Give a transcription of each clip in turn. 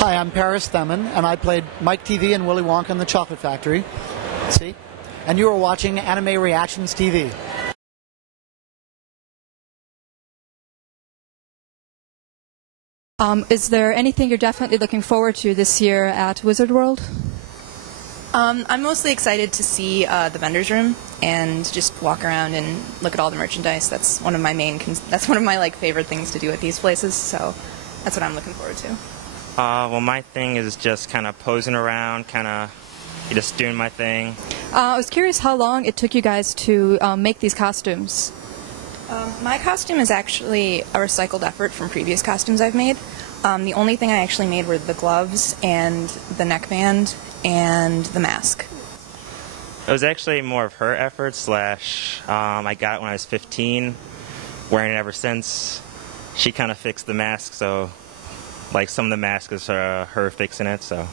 Hi, I'm Paris Themin, and I played Mike TV and Willy Wonka in the Chocolate Factory. See? And you are watching Anime Reactions TV. Is there anything you're definitely looking forward to this year at Wizard World? I'm mostly excited to see the vendor's room and just walk around and look at all the merchandise. That's one of my favorite things to do at these places. So that's what I'm looking forward to. Well, my thing is just kind of posing around, kind of just doing my thing. I was curious how long it took you guys to make these costumes. My costume is actually a recycled effort from previous costumes I've made. The only thing I actually made were the gloves and the neckband and the mask. It was actually more of her effort / I got it when I was 15, wearing it ever since. She kind of fixed the mask, so like some of the mask is her fixing it. So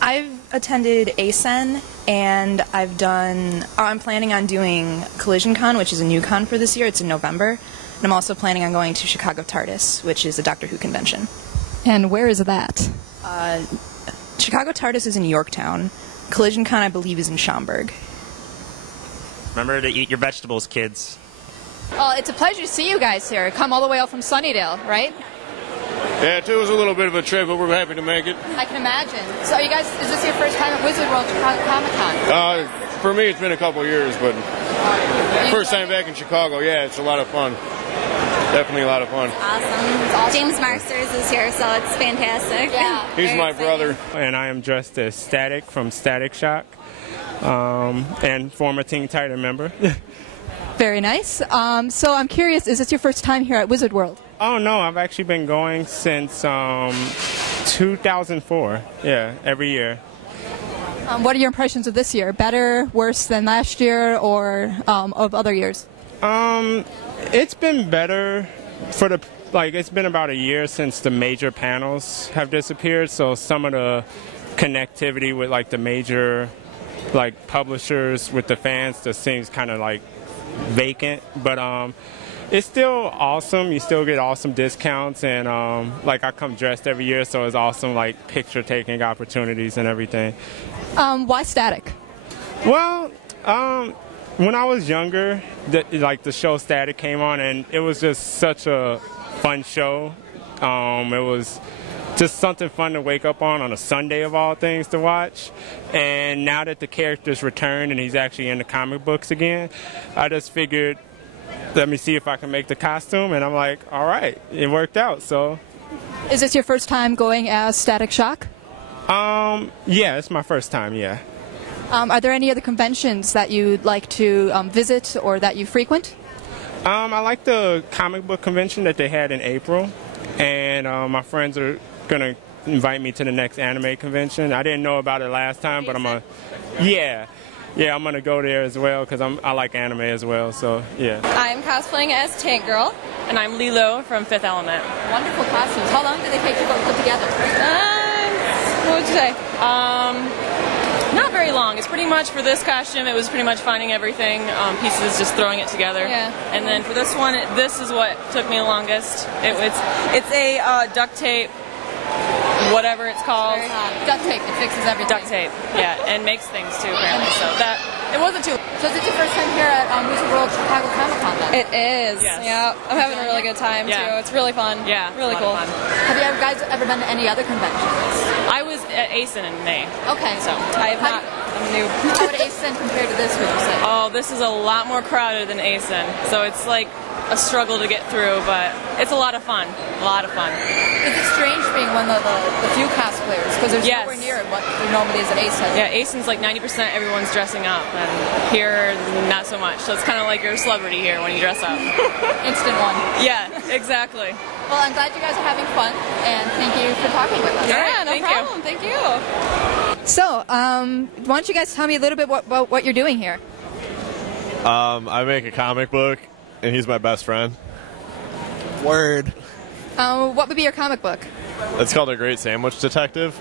I've attended ACEN, and I'm planning on doing Collision Con, which is a new con for this year. It's in November. And I'm also planning on going to Chicago TARDIS, which is a Doctor Who convention. And where is that? Chicago TARDIS is in Yorktown. Collision Con, I believe, is in Schaumburg. Remember to eat your vegetables, kids. Well, it's a pleasure to see you guys here. Come all the way out from Sunnydale, right? Yeah, it was a little bit of a trip, but we're happy to make it. I can imagine. So you guys, is this your first time at Wizard World Chicago Comic-Con? For me, it's been a couple years, but first time back in Chicago, yeah, it's a lot of fun. Definitely a lot of fun. Awesome. James Marsters is here, so it's fantastic. Yeah. He's my brother. And I am dressed as Static from Static Shock, and former Teen Titan member. Very nice. So I'm curious, is this your first time here at Wizard World? Oh no, I've actually been going since 2004. Yeah, every year. What are your impressions of this year? Better, worse than last year, or of other years? It's been better it's been about a year since the major panels have disappeared, so some of the connectivity with like the major publishers with the fans just seems kind of like vacant, but it's still awesome. You still get awesome discounts, and I come dressed every year, so it's awesome picture taking opportunities and everything. Why Static? Well, when I was younger, the show Static came on, and it was just such a fun show. It was just something fun to wake up on a Sunday of all things to watch. And now that the character's returned and he's actually in the comic books again, I just figured, let me see if I can make the costume, and I'm like, all right, it worked out. So, is this your first time going as Static Shock? Yeah, it's my first time. Yeah. Are there any other conventions that you'd like to visit or that you frequent? I like the comic book convention that they had in April, and my friends are gonna invite me to the next anime convention. I didn't know about it last time, but I'm gonna go there as well because I like anime as well. So yeah. I'm cosplaying as Tank Girl, and I'm Lilo from Fifth Element. Wonderful costumes. How long did they take to put together? What would you say? Not very long. It's pretty much, for this costume, it was pretty much finding everything, pieces, just throwing it together. Yeah. And then for this one, this is what took me the longest. It's a duct tape, whatever it's called. Duct tape. It fixes everything. Duct tape, yeah, and makes things too, apparently. So it wasn't too. So is it your first time here at Wizard World Chicago Comic-Con then? It is. Yes. Yeah, I'm having a really good time too. It's really fun. Yeah, really cool. Have you guys ever been to any other conventions? I was at ACEN in May. Okay. So I have not. I'm new. How would ACEN compare to this, would you say? Oh, this is a lot more crowded than ACEN. So it's like a struggle to get through, but it's a lot of fun. A lot of fun. Is it strange being one of the few cosplayers? Because there's nowhere near what there normally is at ACEN. Yeah, ACEN's like 90% everyone's dressing up, and here, not so much. So it's kind of like you're a celebrity here when you dress up. Instant one. Yeah, exactly. Well, I'm glad you guys are having fun, and thank you for talking with us. Yeah, no problem. Thank you. So, why don't you guys tell me a little bit about what you're doing here? I make a comic book, and he's my best friend. Word. What would be your comic book? It's called A Great Sandwich Detective.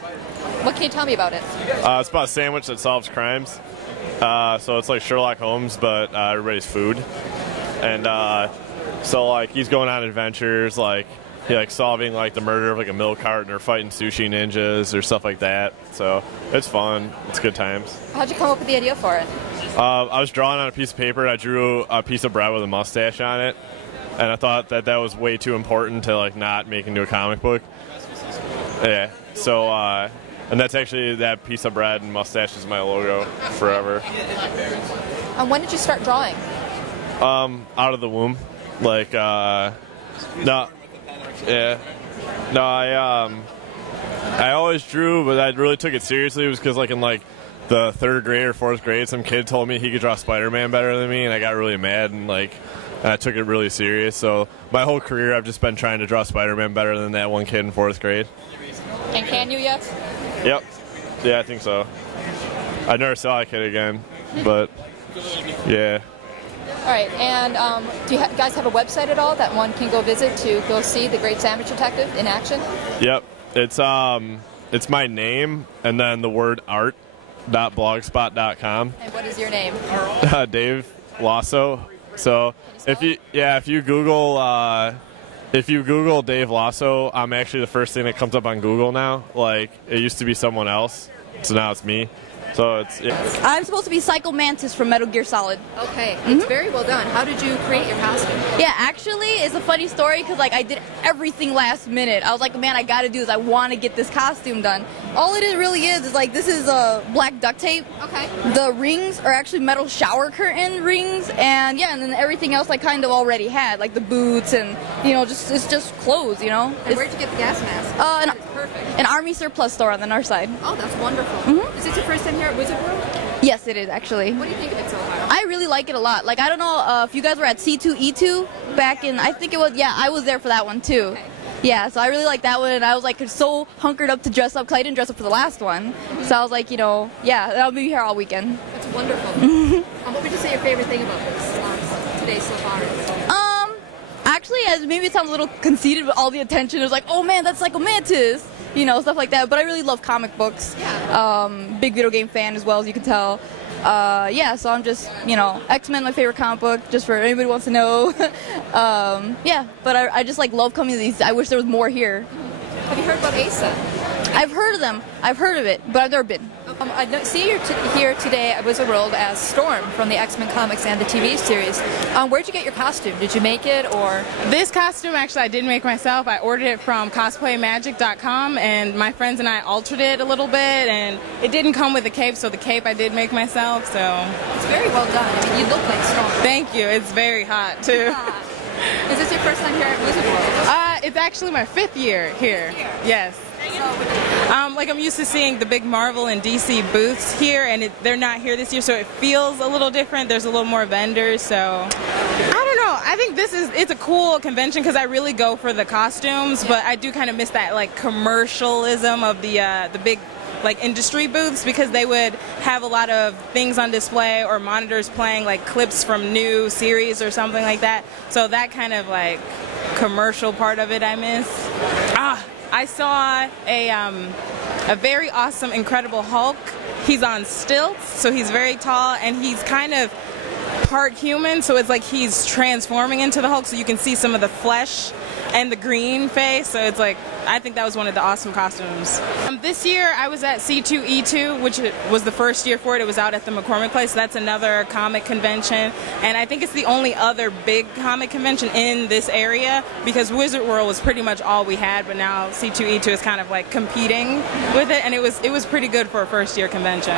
What can you tell me about it? It's about a sandwich that solves crimes. So it's like Sherlock Holmes, but everybody's food. And so like he's going on adventures, like like solving like the murder of like a milk carton or fighting sushi ninjas or stuff like that. So it's fun. It's good times. How'd you come up with the idea for it? I was drawing on a piece of paper and I drew a piece of bread with a mustache on it, and I thought that was way too important to like not make into a comic book. Yeah. So and that's actually, that piece of bread and mustache is my logo forever. And when did you start drawing? Out of the womb, like no, yeah, no, I always drew, but I really took it seriously. It was because like in like the 3rd grade or 4th grade, some kid told me he could draw Spider-Man better than me, and I got really mad and I took it really serious. So my whole career, I've just been trying to draw Spider-Man better than that one kid in 4th grade. And can you yet? Yep. Yeah, I think so. I never saw that kid again, but yeah. All right, and do you guys have a website at all that one can go visit to go see the Great Sandwich Detective in action? Yep. It's my name and then the word art.blogspot.com. And what is your name? Dave Lasso. So if you Google Dave Lasso, I'm actually the first thing that comes up on Google now. Like, it used to be someone else, so now it's me. So it's, yeah. I'm supposed to be Psycho Mantis from Metal Gear Solid. Okay, it's very well done. How did you create your costume? Yeah, actually, it's a funny story because like I did everything last minute. I was like, man, I gotta do this. I want to get this costume done. All it really is like this is black duct tape. Okay. The rings are actually metal shower curtain rings, and yeah, and then everything else I kind of already had, like the boots and it's just clothes, And where'd you get the gas mask? Perfect. An Army surplus store on the north side. Oh, that's wonderful. Is this your first time here at Wizard World? Yes, it is actually. What do you think of it so far? I really like it a lot. Like, I don't know if you guys were at C2E2 back in, I think it was, yeah, I was there for that one too. Okay. Yeah, so I really like that one, and I was like so hunkered up to dress up because I didn't dress up for the last one. So I was like, yeah, I'll be here all weekend. That's wonderful. What would you say your favorite thing about this today so far is? Actually, maybe it sounds a little conceited, but all the attention is like, oh man, that's Psycho Mantis, stuff like that. But I really love comic books. Yeah. Big video game fan as well, as you can tell. Yeah, so I'm just, X-Men, my favorite comic book, just for anybody who wants to know. Yeah, but I just love coming to these. I wish there was more here. Have you heard about ASA? I've heard of them. I've heard of it, but I've never been. I see you're here today at Wizard World as Storm from the X-Men comics and the TV series. Where'd you get your costume? Did you make it, or? This costume, actually, I didn't make myself. I ordered it from cosplaymagic.com, and my friends and I altered it a little bit, and it didn't come with a cape, so the cape I did make myself, so. It's very well done. I mean, you look like Storm. Thank you. It's very hot, too. Yeah. Is this your first time here at Wizard World? It's actually my 5th year here. Yes. I'm used to seeing the big Marvel and DC booths here, and they're not here this year, so it feels a little different. There's a little more vendors, so I don't know. I think it's a cool convention because I really go for the costumes, but I do kind of miss that commercialism of the big industry booths, because they would have a lot of things on display or monitors playing clips from new series or something like that. So that kind of commercial part of it I miss. I saw a very awesome Incredible Hulk. He's on stilts, so he's very tall, and he's kind of part human, so it's like he's transforming into the Hulk, so you can see some of the flesh and the green face, so it's I think that was one of the awesome costumes. This year I was at C2E2, which was the first year for it. It was out at the McCormick Place. That's another comic convention, and I think it's the only other big comic convention in this area, because Wizard World was pretty much all we had, but now C2E2 is kind of competing with it, and it was pretty good for a first year convention.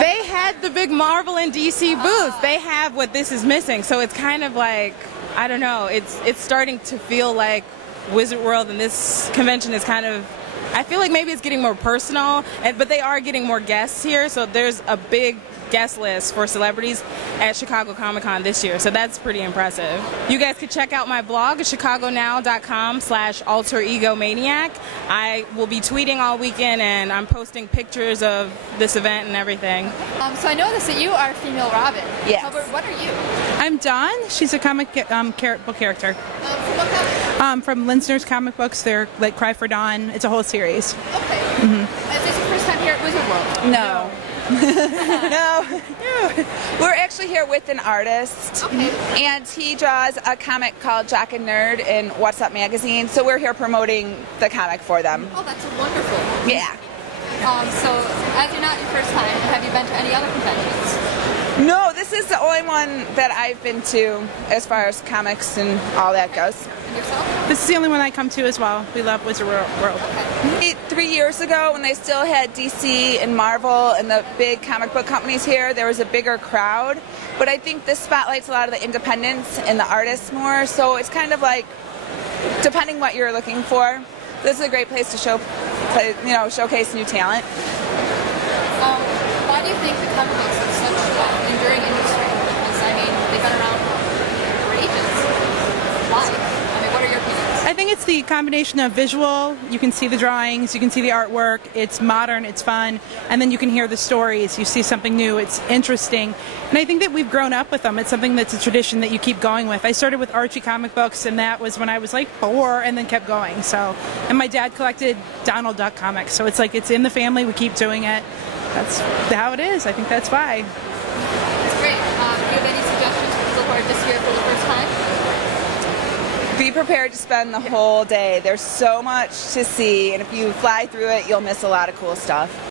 They had the big Marvel and DC booths. They have what this is missing, so it's kind of I don't know, it's starting to feel like Wizard World, and this convention is kind of, I feel like maybe it's getting more personal, but they are getting more guests here, so there's a big guest list for celebrities at Chicago Comic Con this year, so that's pretty impressive. You guys could check out my blog at chicagonow.com/alteregomaniac. I will be tweeting all weekend, and I'm posting pictures of this event and everything. So I noticed that you are a female Robin. Yes. What are you? I'm Dawn. She's a comic book character. From what comic? From Linsner's comic books. They're Cry for Dawn. It's a whole series. Okay. Is this your first time here at Wizard World? No. No. We're actually here with an artist. Okay. And he draws a comic called Jock and Nerd in What's Up magazine. So we're here promoting the comic for them. Oh, that's wonderful. Yeah. So, as you're not your first time, have you been to any other conventions? No, this is the only one that I've been to as far as comics and all that goes. And yourself? This is the only one I come to as well. We love Wizard World. 3 years ago, when they still had DC and Marvel and the big comic book companies here, there was a bigger crowd. But I think this spotlights a lot of the independents and the artists more. So it's kind of like, depending what you're looking for, this is a great place to showcase new talent. Why do you think the comic books are such an enduring industry? Because, I mean, they've been around for ages. Why? I mean, what are your opinions? I think it's the combination of visual, you can see the drawings, you can see the artwork, it's modern, it's fun, and then you can hear the stories, you see something new, it's interesting. And I think that we've grown up with them. It's something that's a tradition that you keep going with. I started with Archie comic books, and that was when I was like 4, and then kept going. So, and my dad collected Donald Duck comics, so it's like it's in the family, we keep doing it. That's how it is. I think that's why. That's great. Do you have any suggestions for people who are just here for the first time? Be prepared to spend the whole day. There's so much to see, and if you fly through it, you'll miss a lot of cool stuff.